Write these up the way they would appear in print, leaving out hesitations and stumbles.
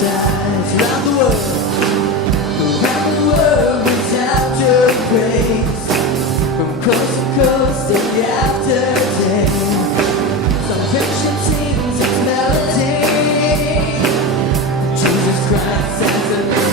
baptized around the world without your grace. From coast to coast, day after day, salvation sings its melody. Jesus Christ has delivered.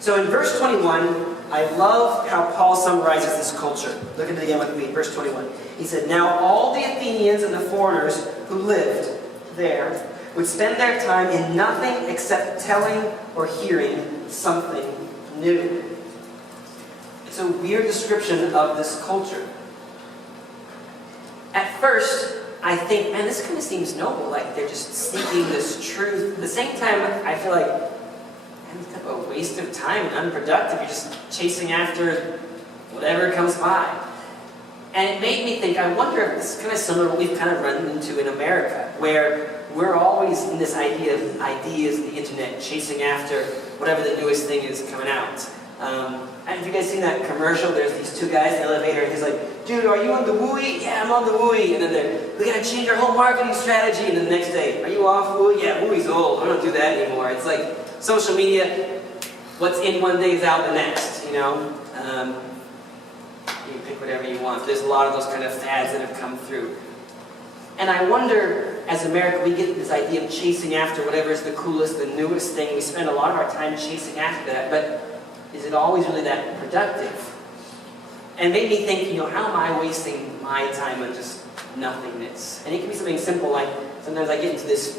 So in verse 21, I love how Paul summarizes this culture. Look at it again with me, verse 21. He said, "Now all the Athenians and the foreigners who lived there would spend their time in nothing except telling or hearing something new." It's a weird description of this culture. At first, I think, man, this kind of seems noble, like they're just seeking this truth. At the same time, I feel like, it's kind of a waste of time and unproductive. You're just chasing after whatever comes by. And it made me think, I wonder if this is kind of similar to what we've kind of run into in America, where we're always in this idea of ideas, the internet, chasing after whatever the newest thing is coming out. Have you guys seen that commercial? There's these two guys in the elevator, and he's like, "Dude, are you on the Wooey?" "Yeah, I'm on the Wooey." And then "We gotta change our whole marketing strategy." And then the next day, "Are you off Wooey?" "Yeah, Wooey's old. I don't do that anymore." It's like social media, what's in one day is out the next, you know? You can pick whatever you want. There's a lot of those kind of fads that have come through. And I wonder, as America, we get this idea of chasing after whatever is the coolest, the newest thing. We spend a lot of our time chasing after that, but is it always really that productive? And it made me think, you know, how am I wasting my time on just nothingness? And it can be something simple, like sometimes I get into this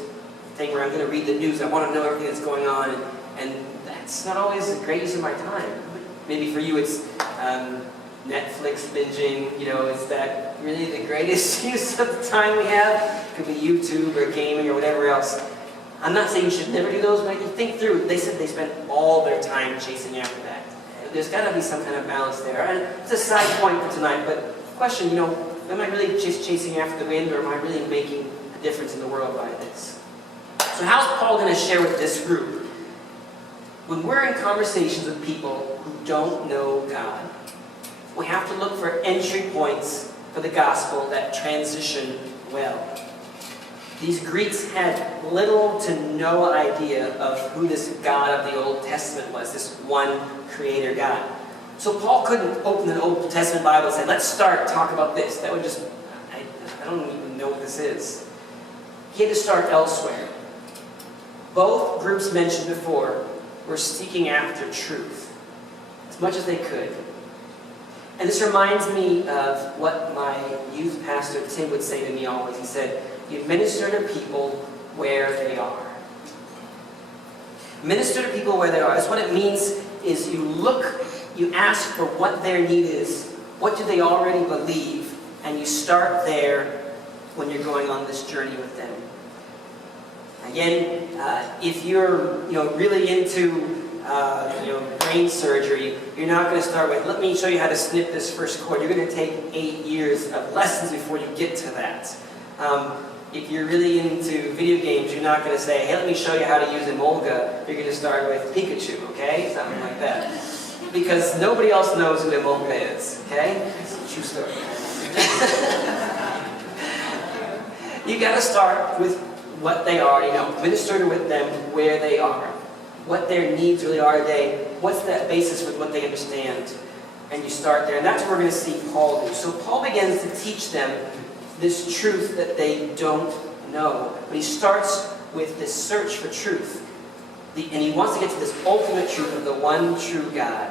thing where I'm going to read the news. I want to know everything that's going on, and that's not always a great use of my time. Maybe for you it's Netflix binging. You know, is that really the greatest use of the time we have? It could be YouTube or gaming or whatever else. I'm not saying you should never do those, but you think through. They said they spent all their time chasing after that. There's got to be some kind of balance there. And it's a side point for tonight, but question, you know, am I really just chasing after the wind, or am I really making a difference in the world by this? So how's Paul going to share with this group? When we're in conversations with people who don't know God, We have to look for entry points for the gospel that transition well. These Greeks had little to no idea of who this God of the Old Testament was, this one creator God. So Paul couldn't open an Old Testament Bible and say, let's talk about this. That would just, I don't even know what this is. He had to start elsewhere. Both groups mentioned before were seeking after truth as much as they could. And this reminds me of what my youth pastor Tim would say to me always. He said, you minister to people where they are. Minister to people where they are. That's what it means is you ask for what their need is, what do they already believe, and you start there when you're going on this journey with them. Again, if you're really into brain surgery, you're not going to start with, let me show you how to snip this first cord. You're going to take 8 years of lessons before you get to that. If you're really into video games, you're not going to say, hey, let me show you how to use Emolga. You're going to start with Pikachu, okay? Something like that. Because nobody else knows who Emolga is, okay? It's a true story. You got to start with what they already know. Minister with them where they are. What their needs really are today. What's that basis with what they understand? And you start there. And that's what we're going to see Paul do. So Paul begins to teach them this truth that they don't know. But he starts with this search for truth. And he wants to get to this ultimate truth of the one true God.